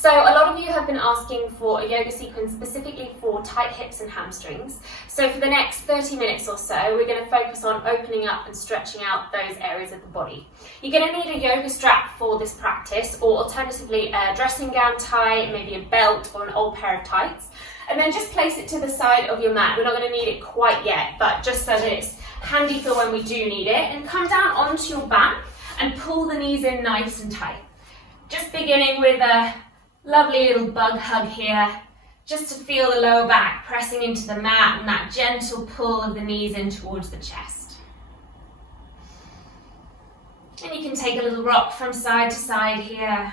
So a lot of you have been asking for a yoga sequence specifically for tight hips and hamstrings. So for the next 30 minutes or so, we're going to focus on opening up and stretching out those areas of the body. You're going to need a yoga strap for this practice, or alternatively a dressing gown tie, maybe a belt or an old pair of tights. And then just place it to the side of your mat. We're not going to need it quite yet, but just so that it's handy for when we do need it. And come down onto your back and pull the knees in nice and tight. Just beginning with a lovely little bug hug here, just to feel the lower back pressing into the mat and that gentle pull of the knees in towards the chest. And you can take a little rock from side to side here.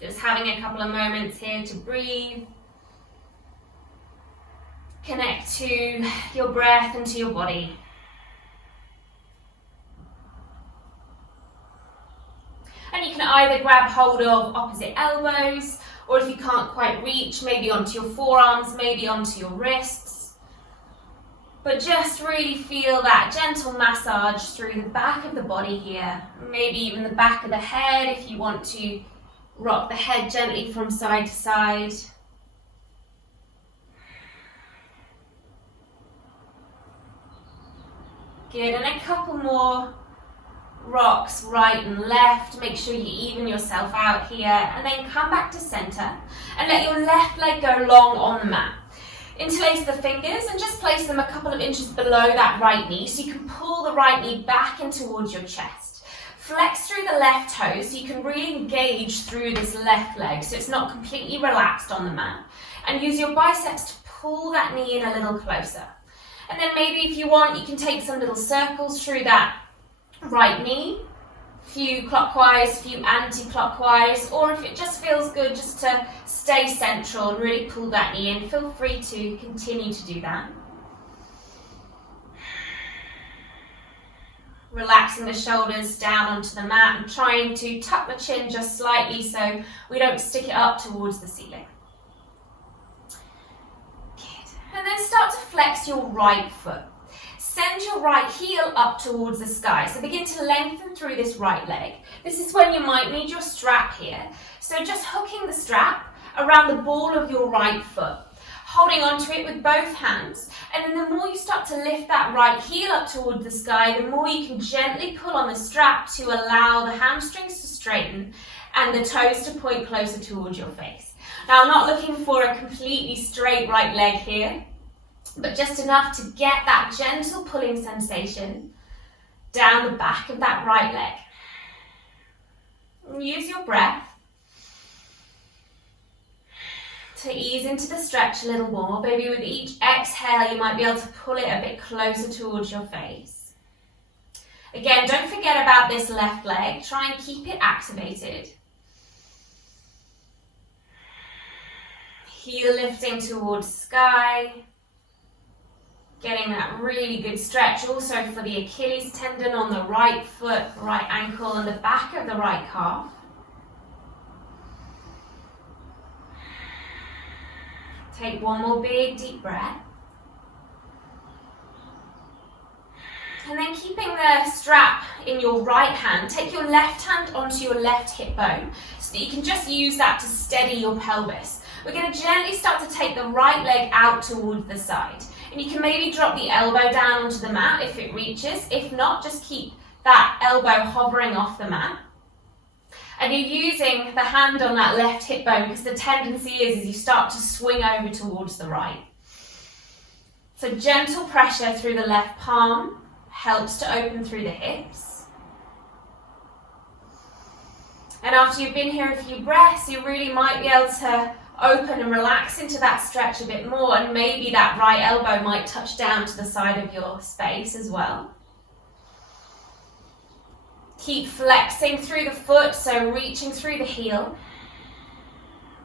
Just having a couple of moments here to breathe. Connect to your breath and to your body. And you can either grab hold of opposite elbows, or if you can't quite reach, maybe onto your forearms, maybe onto your wrists. But just really feel that gentle massage through the back of the body here, maybe even the back of the head if you want to rock the head gently from side to side. Good, and a couple more rocks right and left. Make sure you even yourself out here, and then come back to center and let your left leg go long on the mat. Interlace the fingers and just place them a couple of inches below that right knee so you can pull the right knee back in towards your chest. Flex through the left toes so you can really engage through this left leg so it's not completely relaxed on the mat, and use your biceps to pull that knee in a little closer. And then maybe if you want, you can take some little circles through that right knee, few clockwise, few anti-clockwise, or if it just feels good just to stay central and really pull that knee in, feel free to continue to do that. Relaxing the shoulders down onto the mat and trying to tuck the chin just slightly so we don't stick it up towards the ceiling. And then start to flex your right foot. Send your right heel up towards the sky. So begin to lengthen through this right leg. This is when you might need your strap here. So just hooking the strap around the ball of your right foot, holding onto it with both hands. And then the more you start to lift that right heel up towards the sky, the more you can gently pull on the strap to allow the hamstrings to straighten and the toes to point closer towards your face. Now, I'm not looking for a completely straight right leg here, but just enough to get that gentle pulling sensation down the back of that right leg. And use your breath to ease into the stretch a little more. Maybe with each exhale, you might be able to pull it a bit closer towards your face. Again, don't forget about this left leg. Try and keep it activated. Heel lifting towards sky. Getting that really good stretch also for the Achilles tendon on the right foot, right ankle, and the back of the right calf. Take one more big deep breath. And then keeping the strap in your right hand, take your left hand onto your left hip bone so that you can just use that to steady your pelvis. We're going to gently start to take the right leg out towards the side. And you can maybe drop the elbow down onto the mat if it reaches. If not, just keep that elbow hovering off the mat. And you're using the hand on that left hip bone because the tendency is you start to swing over towards the right. So gentle pressure through the left palm helps to open through the hips. And after you've been here a few breaths, you really might be able to open and relax into that stretch a bit more, and maybe that right elbow might touch down to the side of your space as well. Keep flexing through the foot, so reaching through the heel.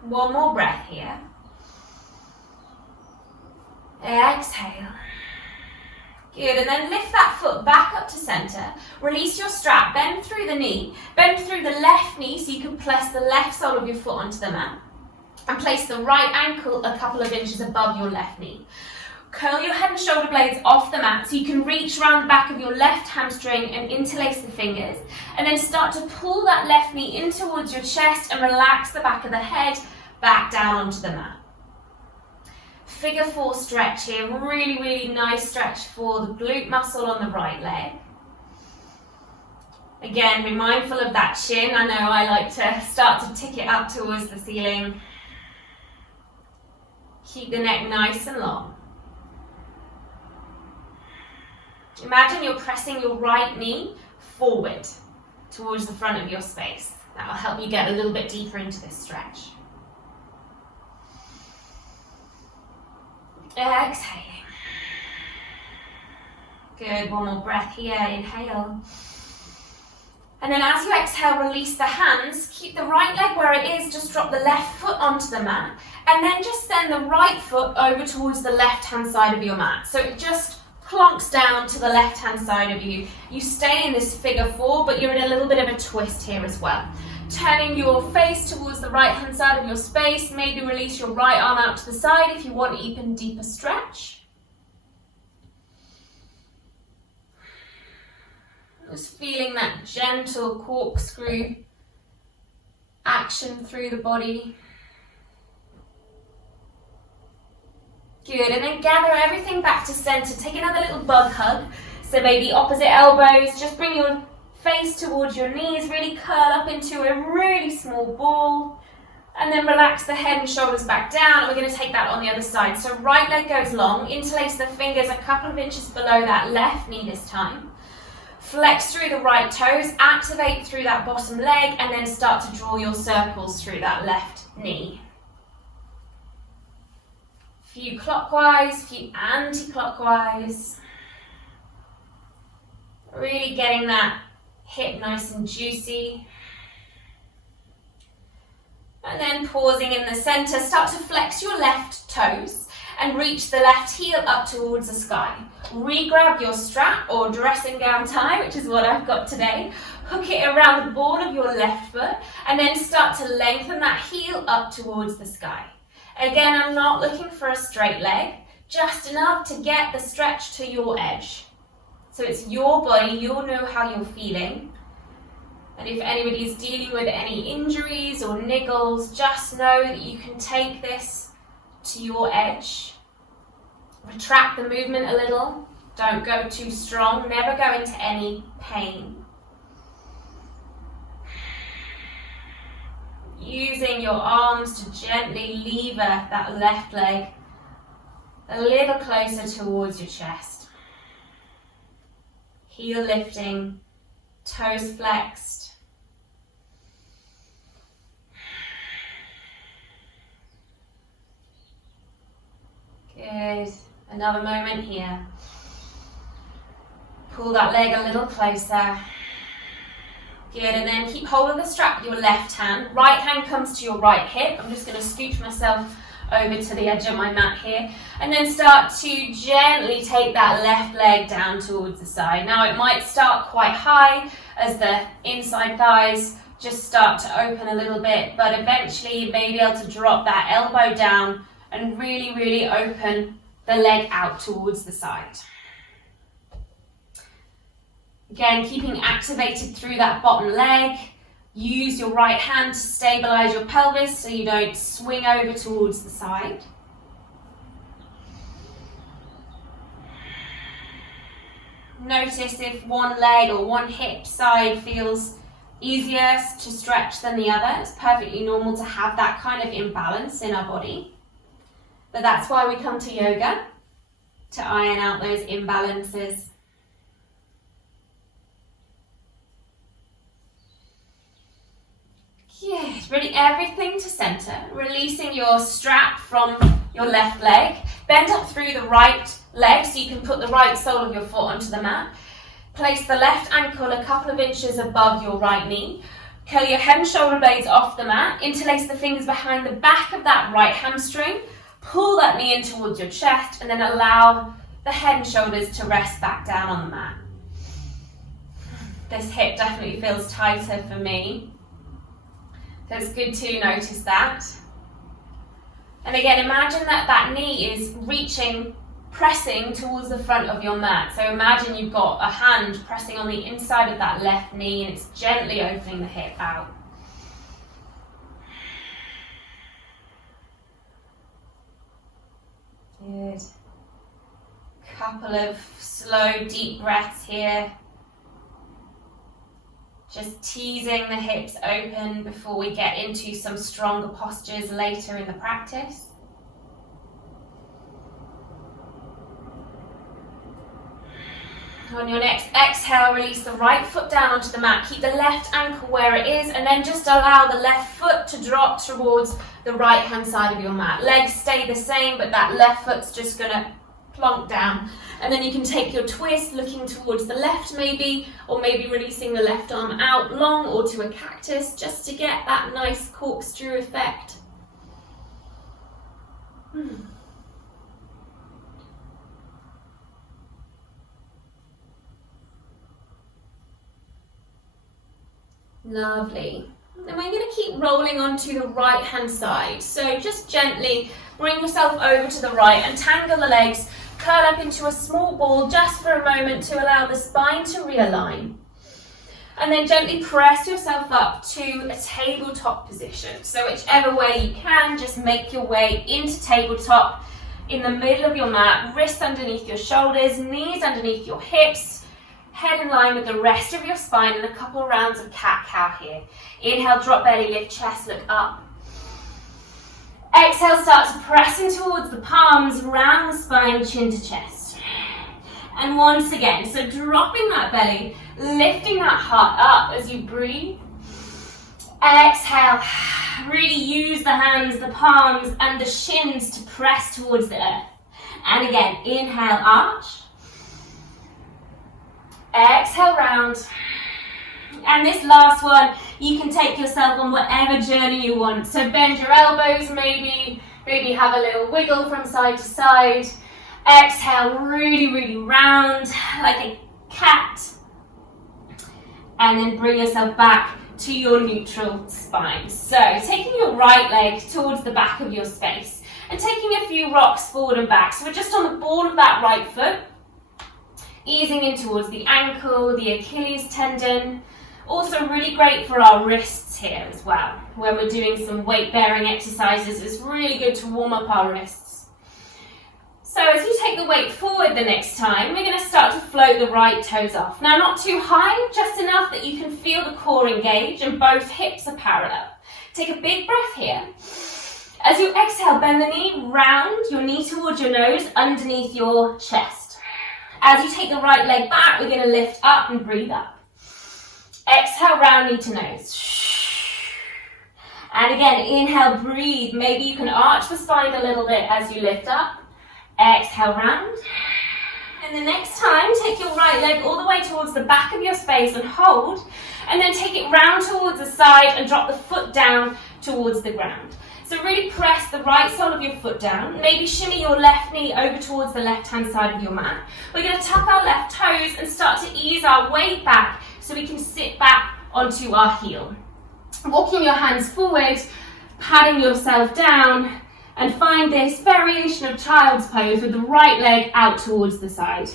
One more breath here. Exhale. Good, and then lift that foot back up to center. Release your strap, bend through the knee. Bend through the left knee so you can press the left sole of your foot onto the mat. And place the right ankle a couple of inches above your left knee. Curl your head and shoulder blades off the mat so you can reach around the back of your left hamstring and interlace the fingers, and then start to pull that left knee in towards your chest and relax the back of the head back down onto the mat. Figure 4 stretch here, really, really nice stretch for the glute muscle on the right leg. Again, be mindful of that chin. I know I like to start to tick it up towards the ceiling. Keep the neck nice and long. Imagine you're pressing your right knee forward towards the front of your space. That will help you get a little bit deeper into this stretch. Exhaling. Good, one more breath here, inhale. And then as you exhale, release the hands, keep the right leg where it is, just drop the left foot onto the mat, and then just send the right foot over towards the left-hand side of your mat. So it just plonks down to the left-hand side of you. You stay in this figure 4, but you're in a little bit of a twist here as well. Turning your face towards the right-hand side of your space, maybe release your right arm out to the side if you want an even deeper stretch. Just feeling that gentle corkscrew action through the body. Good, and then gather everything back to center. Take another little bug hug. So maybe opposite elbows, just bring your face towards your knees, really curl up into a really small ball. And then relax the head and shoulders back down. We're going to take that on the other side. So right leg goes long, interlace the fingers a couple of inches below that left knee this time. Flex through the right toes, activate through that bottom leg, and then start to draw your circles through that left knee. Few clockwise, few anti-clockwise. Really getting that hip nice and juicy. And then pausing in the center, start to flex your left toes and reach the left heel up towards the sky. Re-grab your strap or dressing gown tie, which is what I've got today. Hook it around the ball of your left foot and then start to lengthen that heel up towards the sky. Again, I'm not looking for a straight leg, just enough to get the stretch to your edge. So it's your body, you'll know how you're feeling. And if anybody's dealing with any injuries or niggles, just know that you can take this to your edge. Retract the movement a little. Don't go too strong. Never go into any pain. Using your arms to gently lever that left leg a little closer towards your chest. Heel lifting, toes flexed. Good. Another moment here. Pull that leg a little closer. Good, and then keep hold of the strap with your left hand. Right hand comes to your right hip. I'm just going to scooch myself over to the edge of my mat here. And then start to gently take that left leg down towards the side. Now it might start quite high as the inside thighs just start to open a little bit, but eventually you may be able to drop that elbow down and really, really open the leg out towards the side. Again, keeping activated through that bottom leg. Use your right hand to stabilize your pelvis so you don't swing over towards the side. Notice if one leg or one hip side feels easier to stretch than the other. It's perfectly normal to have that kind of imbalance in our body. But that's why we come to yoga, to iron out those imbalances. Good. Bring everything to center, releasing your strap from your left leg. Bend up through the right leg so you can put the right sole of your foot onto the mat. Place the left ankle a couple of inches above your right knee. Curl your head and shoulder blades off the mat. Interlace the fingers behind the back of that right hamstring. Pull that knee in towards your chest and then allow the head and shoulders to rest back down on the mat. This hip definitely feels tighter for me. So it's good to notice that. And again, imagine that that knee is reaching pressing towards the front of your mat. So imagine you've got a hand pressing on the inside of that left knee and it's gently opening the hip out. Good. Couple of slow, deep breaths here. Just teasing the hips open before we get into some stronger postures later in the practice. On your next exhale, release the right foot down onto the mat. Keep the left ankle where it is, and then just allow the left foot to drop towards the right hand side of your mat. Legs stay the same, but that left foot's just gonna plonk down. And then you can take your twist, looking towards the left maybe, or maybe releasing the left arm out long or to a cactus, just to get that nice corkscrew effect. Lovely. And we're going to keep rolling onto the right hand side. So just gently bring yourself over to the right and tangle the legs, curl up into a small ball just for a moment to allow the spine to realign. And then gently press yourself up to a tabletop position. So whichever way you can, just make your way into tabletop in the middle of your mat, wrists underneath your shoulders, knees underneath your hips, head in line with the rest of your spine, and a couple of rounds of cat-cow here. Inhale, drop belly, lift chest, look up. Exhale, start to pressing towards the palms, round the spine, chin to chest. And once again, so dropping that belly, lifting that heart up as you breathe. Exhale, really use the hands, the palms, and the shins to press towards the earth. And again, inhale, arch. Exhale, round. And this last one, you can take yourself on whatever journey you want. So bend your elbows, maybe have a little wiggle from side to side. Exhale, really round like a cat. And then bring yourself back to your neutral spine. So taking your right leg towards the back of your space and taking a few rocks forward and back. So we're just on the ball of that right foot, easing in towards the ankle, the Achilles tendon. Also really great for our wrists here as well. When we're doing some weight-bearing exercises, it's really good to warm up our wrists. So as you take the weight forward the next time, we're going to start to float the right toes off. Now not too high, just enough that you can feel the core engage and both hips are parallel. Take a big breath here. As you exhale, bend the knee, round your knee towards your nose, underneath your chest. As you take the right leg back, we're going to lift up and breathe up. Exhale, round knee to nose. And again, inhale, breathe. Maybe you can arch the spine a little bit as you lift up. Exhale, round. And the next time, take your right leg all the way towards the back of your space and hold. And then take it round towards the side and drop the foot down towards the ground. So really press the right sole of your foot down. Maybe shimmy your left knee over towards the left-hand side of your mat. We're going to tuck our left toes and start to ease our weight back so we can sit back onto our heel. Walking your hands forward, patting yourself down, and find this variation of child's pose with the right leg out towards the side.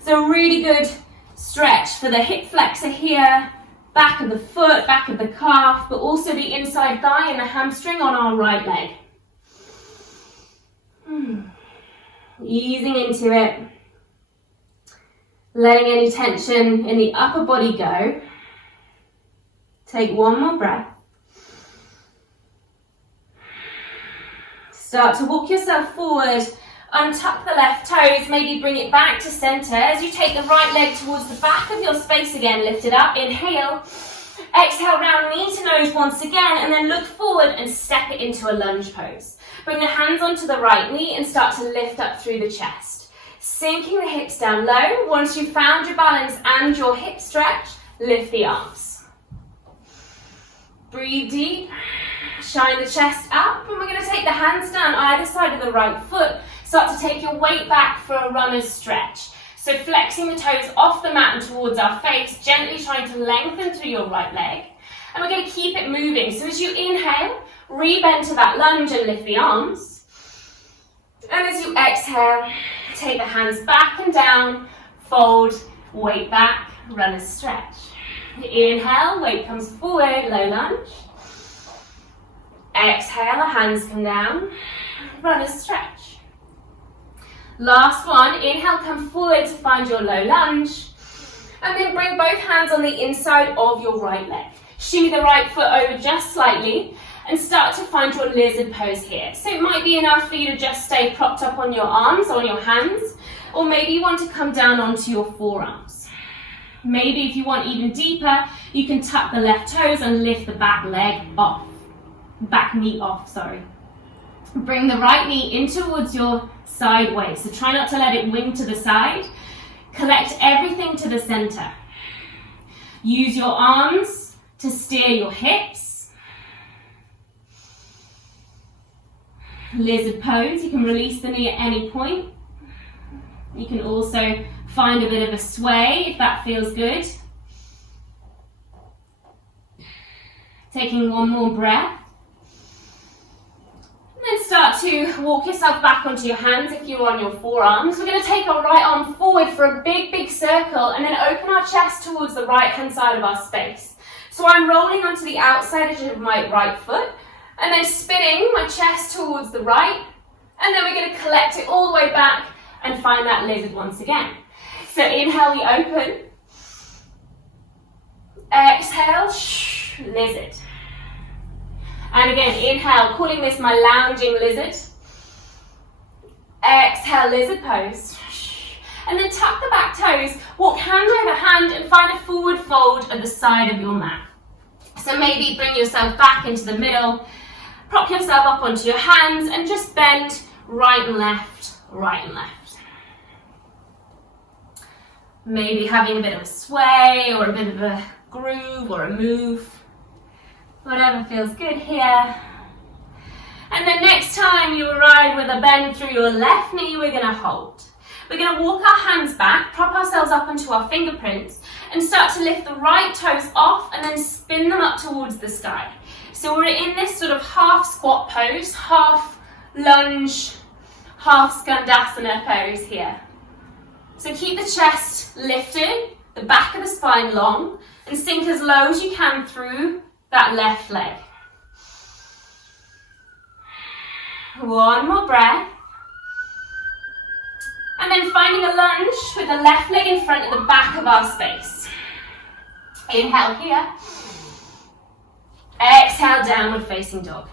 So really good stretch for the hip flexor here, back of the foot, back of the calf, but also the inside thigh and the hamstring on our right leg. Easing into it. Letting any tension in the upper body go. Take one more breath. Start to walk yourself forward. Untuck the left toes, maybe bring it back to center. As you take the right leg towards the back of your space again, lift it up, inhale. Exhale, round knee to nose once again, and then look forward and step it into a lunge pose. Bring the hands onto the right knee and start to lift up through the chest. Sinking the hips down low. Once you've found your balance and your hip stretch, lift the arms. Breathe deep. Shine the chest up, and we're going to take the hands down either side of the right foot. Start to take your weight back for a runner's stretch. So flexing the toes off the mat and towards our face, gently trying to lengthen through your right leg. And we're going to keep it moving. So as you inhale, re-bend to that lunge and lift the arms. And as you exhale, take the hands back and down, fold, weight back, runner's stretch. Inhale, weight comes forward, low lunge. Exhale, hands come down, runner's stretch. Last one, inhale, come forward to find your low lunge. And then bring both hands on the inside of your right leg. Shimmy the right foot over just slightly and start to find your lizard pose here. So it might be enough for you to just stay propped up on your arms or on your hands, or maybe you want to come down onto your forearms. Maybe if you want even deeper, you can tuck the left toes and lift the back leg off. Back knee off, sorry. Bring the right knee in towards your side waist. So try not to let it wing to the side. Collect everything to the center. Use your arms to steer your hips. Lizard pose, you can release the knee at any point. You can also find a bit of a sway if that feels good. Taking one more breath. And then start to walk yourself back onto your hands if you're on your forearms. We're going to take our right arm forward for a big, big circle and then open our chest towards the right-hand side of our space. So I'm rolling onto the outside edge of my right foot and then spinning my chest towards the right. And then we're going to collect it all the way back and find that lizard once again. So inhale, we open. Exhale, lizard. And again, inhale, calling this my lounging lizard. Exhale, lizard pose. And then tuck the back toes, walk hand over hand and find a forward fold at the side of your mat. So maybe bring yourself back into the middle, prop yourself up onto your hands and just bend right and left, right and left. Maybe having a bit of a sway or a bit of a groove or a move. Whatever feels good here. And then next time you arrive with a bend through your left knee, we're going to hold. We're going to walk our hands back, prop ourselves up onto our fingerprints, and start to lift the right toes off and then spin them up towards the sky. So we're in this sort of half squat pose, half lunge, half skandasana pose here. So keep the chest lifted, the back of the spine long, and sink as low as you can through that left leg. One more breath. And then finding a lunge with the left leg in front of the back of our space. Inhale here. Exhale, downward facing dog.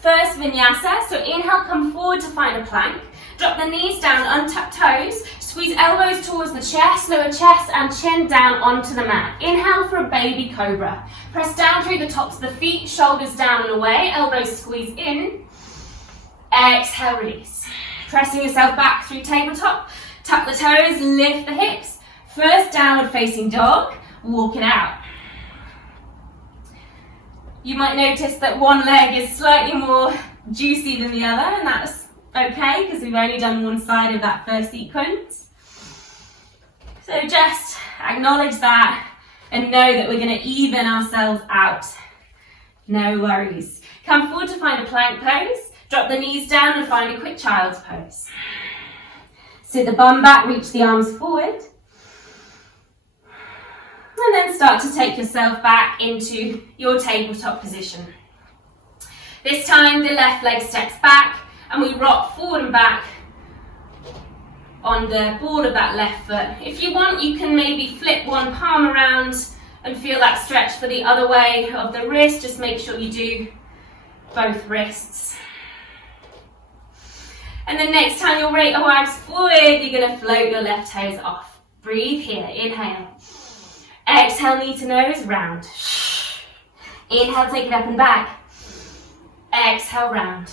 First vinyasa, so inhale, come forward to find a plank. Drop the knees down, untuck toes. Squeeze elbows towards the chest, lower chest and chin down onto the mat. Inhale for a baby cobra. Press down through the tops of the feet, shoulders down and away, elbows squeeze in. Exhale, release. Pressing yourself back through tabletop. Tuck the toes, lift the hips. First downward facing dog, walk it out. You might notice that one leg is slightly more juicy than the other, and that's okay because we've only done one side of that first sequence. So just acknowledge that and know that we're going to even ourselves out. No worries. Come forward to find a plank pose. Drop the knees down and find a quick child's pose. Sit the bum back, reach the arms forward. And then start to take yourself back into your tabletop position. This time the left leg steps back and we rock forward and back on the ball of that left foot. If you want, you can maybe flip one palm around and feel that stretch for the other way of the wrist. Just make sure you do both wrists. And then next time your right arms forward, you're going to float your left toes off. Breathe here, inhale. Exhale, knee to nose, round. Inhale, take it up and back. Exhale, round.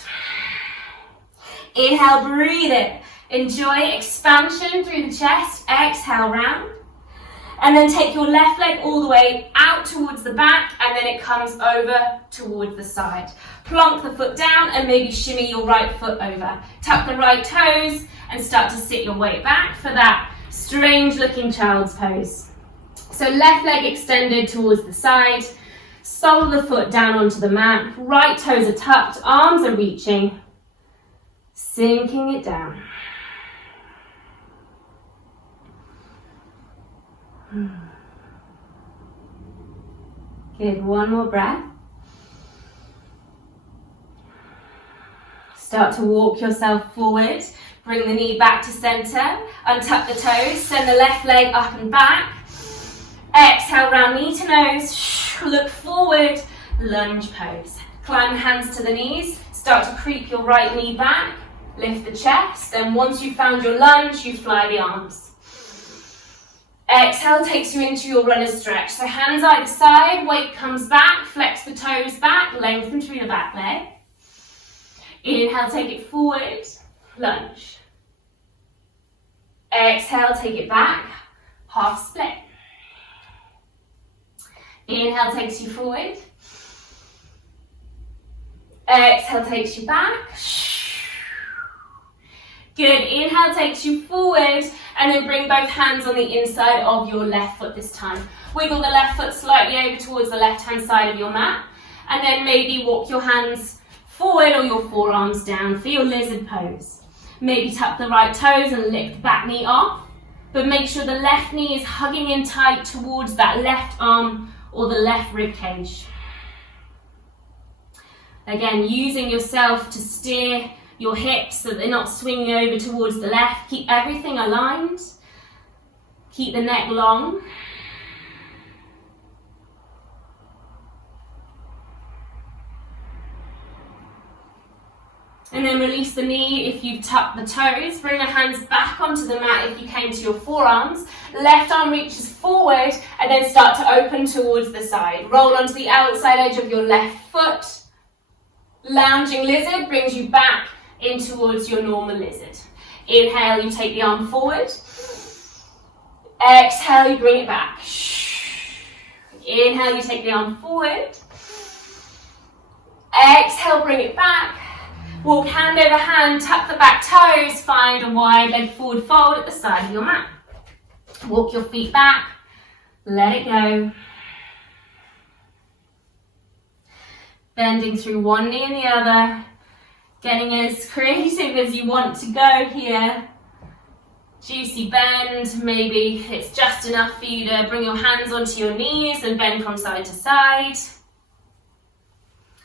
Inhale, breathe it. Enjoy expansion through the chest. Exhale, round. And then take your left leg all the way out towards the back and then it comes over towards the side. Plonk the foot down and maybe shimmy your right foot over. Tuck the right toes and start to sit your weight back for that strange looking child's pose. So left leg extended towards the side. Sole of the foot down onto the mat. Right toes are tucked, arms are reaching. Sinking it down. Good, one more breath. Start to walk yourself forward. Bring the knee back to center. Untuck the toes. Send the left leg up and back. Exhale, round knee to nose. Look forward. Lunge pose. Climb the hands to the knees. Start to creep your right knee back. Lift the chest. Then once you've found your lunge, you fly the arms. Exhale takes you into your runner's stretch. So hands either side. Weight comes back. Flex the toes back. Lengthen through the back leg. Inhale, take it forward. Lunge. Exhale, take it back. Half split. Inhale takes you forward. Exhale takes you back. Good. Inhale takes you forward, and then bring both hands on the inside of your left foot this time. Wiggle the left foot slightly over towards the left-hand side of your mat, and then maybe walk your hands forward or your forearms down for your lizard pose. Maybe tuck the right toes and lift the back knee off, but make sure the left knee is hugging in tight towards that left arm or the left rib cage. Again, using yourself to steer your hips so they're not swinging over towards the left. Keep everything aligned. Keep the neck long. And then release the knee if you've tucked the toes. Bring the hands back onto the mat if you came to your forearms. Left arm reaches forward and then start to open towards the side. Roll onto the outside edge of your left foot. Lounging lizard brings you back in towards your normal lizard. Inhale, you take the arm forward. Exhale, you bring it back. Inhale, you take the arm forward. Exhale, bring it back. Walk hand over hand, tuck the back toes, find a wide leg forward fold at the side of your mat. Walk your feet back, let it go. Bending through one knee and the other, getting as creative as you want to go here. Juicy bend, maybe it's just enough for you to bring your hands onto your knees and bend from side to side.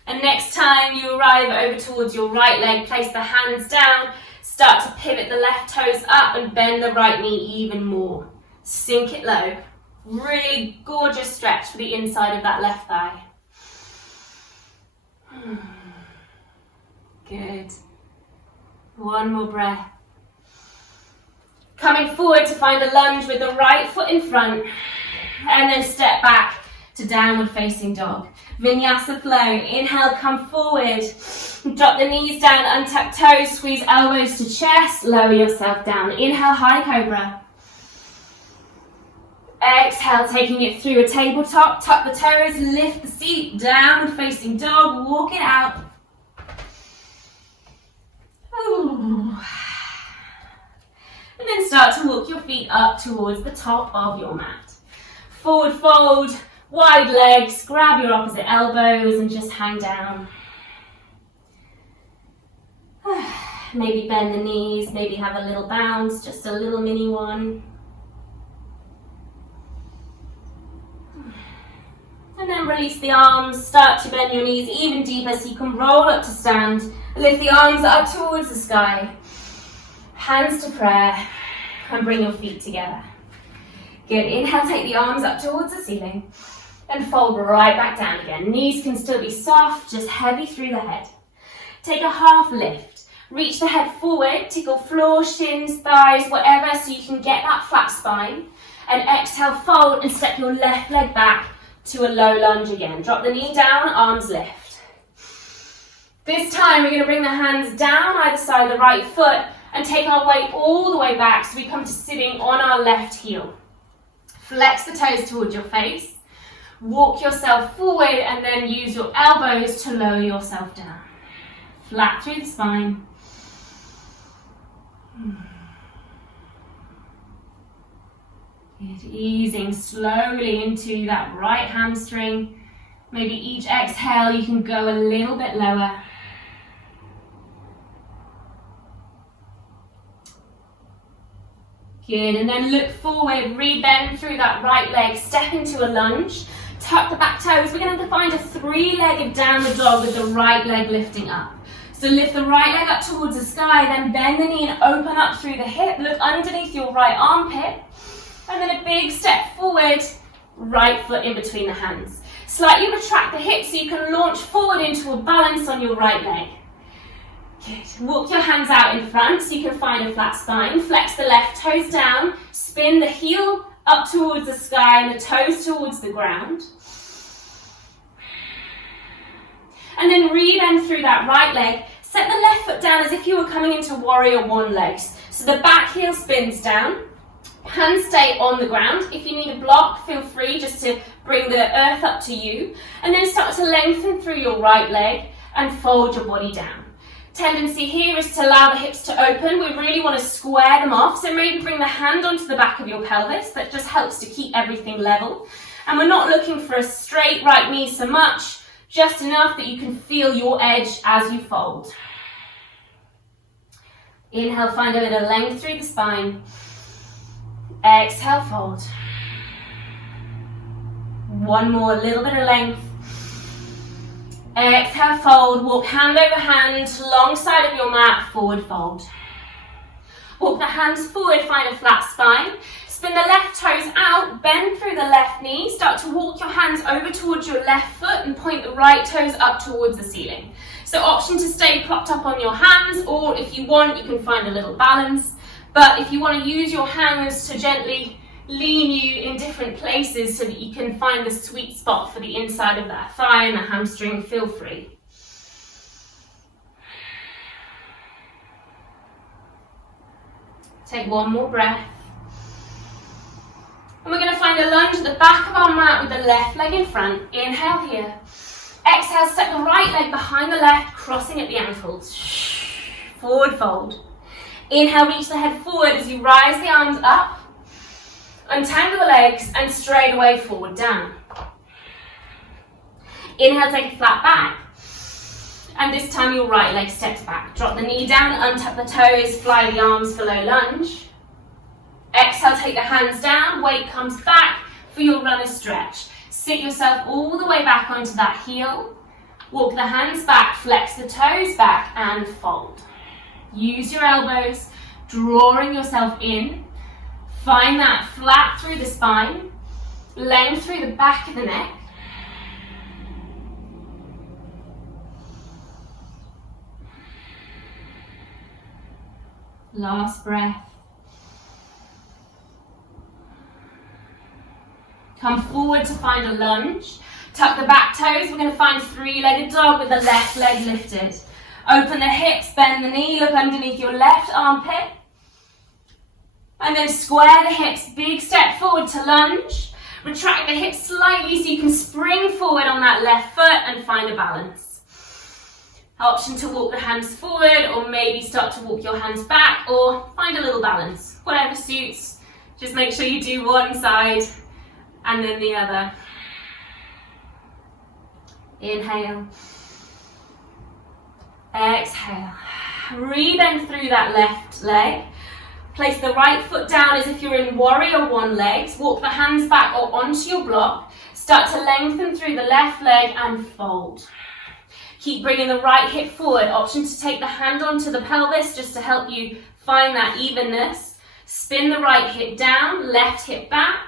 And next time you arrive over towards your right leg, place the hands down, start to pivot the left toes up and bend the right knee even more. Sink it low. Really gorgeous stretch for the inside of that left thigh. Good. One more breath. Coming forward to find a lunge with the right foot in front, and then step back to downward facing dog. Vinyasa flow. Inhale, come forward. Drop the knees down, untuck toes, squeeze elbows to chest, lower yourself down. Inhale, high cobra. Exhale, taking it through a tabletop. Tuck the toes, lift the seat, downward facing dog, walk it out. Ooh. And then start to walk your feet up towards the top of your mat. Forward fold, wide legs, grab your opposite elbows and just hang down. Maybe bend the knees, maybe have a little bounce, just a little mini one. And then release the arms, start to bend your knees even deeper so you can roll up to stand. Lift the arms up towards the sky. Hands to prayer and bring your feet together. Good, inhale, take the arms up towards the ceiling and fold right back down again. Knees can still be soft, just heavy through the head. Take a half lift. Reach the head forward, tickle floor, shins, thighs, whatever, so you can get that flat spine. And exhale, fold and step your left leg back to a low lunge again. Drop the knee down, arms lift. This time we're going to bring the hands down either side of the right foot and take our weight all the way back so we come to sitting on our left heel. Flex the toes towards your face. Walk yourself forward and then use your elbows to lower yourself down. Flat through the spine. Good. Easing slowly into that right hamstring. Maybe each exhale you can go a little bit lower. Good, and then look forward, re-bend through that right leg, step into a lunge, tuck the back toes. We're going to find a three-legged downward dog with the right leg lifting up. So lift the right leg up towards the sky, then bend the knee and open up through the hip. Look underneath your right armpit. And then a big step forward, right foot in between the hands. Slightly retract the hips so you can launch forward into a balance on your right leg. Good. Walk your hands out in front so you can find a flat spine. Flex the left toes down. Spin the heel up towards the sky and the toes towards the ground. And then re-bend through that right leg. Set the left foot down as if you were coming into warrior one legs. So the back heel spins down. Hands stay on the ground. If you need a block, feel free just to bring the earth up to you. And then start to lengthen through your right leg and fold your body down. Tendency here is to allow the hips to open. We really want to square them off. So maybe bring the hand onto the back of your pelvis. That just helps to keep everything level. And we're not looking for a straight right knee so much. Just enough that you can feel your edge as you fold. Inhale, find a bit of length through the spine. Exhale, fold. One more, little bit of length. Exhale, fold. Walk hand over hand, long side of your mat, forward fold. Walk the hands forward, find a flat spine. Spin the left toes out, bend through the left knee. Start to walk your hands over towards your left foot and point the right toes up towards the ceiling. So option to stay propped up on your hands, or if you want, you can find a little balance. But if you want to use your hands to gently lean you in different places so that you can find the sweet spot for the inside of that thigh and the hamstring, feel free. Take one more breath. And we're going to find a lunge at the back of our mat with the left leg in front. Inhale here. Exhale, step the right leg behind the left, crossing at the ankles. Forward fold. Inhale, reach the head forward as you rise the arms up. Untangle the legs and straight away forward down. Inhale, take a flat back. And this time your right leg steps back. Drop the knee down, untuck the toes, fly the arms for low lunge. Exhale, take the hands down, weight comes back for your runner stretch. Sit yourself all the way back onto that heel. Walk the hands back, flex the toes back and fold. Use your elbows, drawing yourself in. Find that flat through the spine, length through the back of the neck. Last breath. Come forward to find a lunge. Tuck the back toes. We're going to find three-legged dog with the left leg lifted. Open the hips, bend the knee, look underneath your left armpit. And then square the hips, big step forward to lunge. Retract the hips slightly so you can spring forward on that left foot and find a balance. Option to walk the hands forward or maybe start to walk your hands back or find a little balance. Whatever suits. Just make sure you do one side and then the other. Inhale. Exhale. Re-bend through that left leg. Place the right foot down as if you're in warrior one legs. Walk the hands back or onto your block. Start to lengthen through the left leg and fold. Keep bringing the right hip forward. Option to take the hand onto the pelvis just to help you find that evenness. Spin the right hip down, left hip back.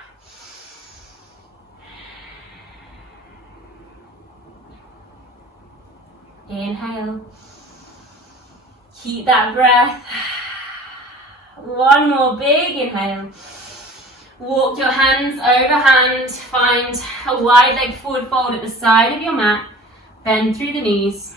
Inhale. Keep that breath. One more big inhale. Walk your hands overhand. Find a wide leg forward fold at the side of your mat. Bend through the knees.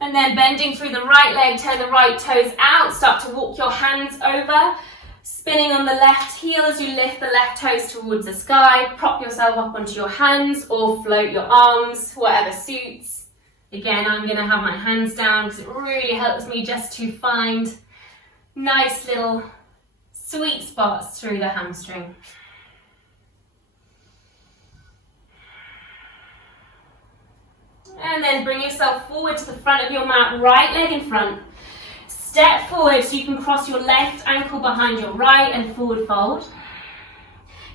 And then bending through the right leg, turn the right toes out. Start to walk your hands over. Spinning on the left heel as you lift the left toes towards the sky. Prop yourself up onto your hands or float your arms, whatever suits. Again, I'm going to have my hands down because it really helps me just to find nice little sweet spots through the hamstring. And then bring yourself forward to the front of your mat, right leg in front. Step forward so you can cross your left ankle behind your right and forward fold.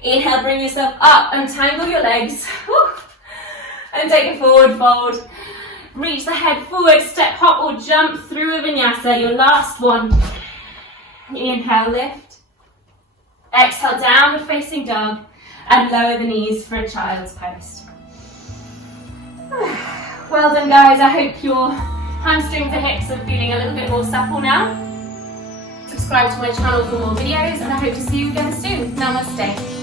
Inhale, bring yourself up and tangle your legs. And take a forward fold. Reach the head forward, step, hop or jump through a vinyasa. Your last one. Inhale, lift. Exhale, downward facing dog. And lower the knees for a child's pose. Well done, guys. I hope your hamstrings and hips are feeling a little bit more supple now. Subscribe to my channel for more videos, and I hope to see you again soon. Namaste.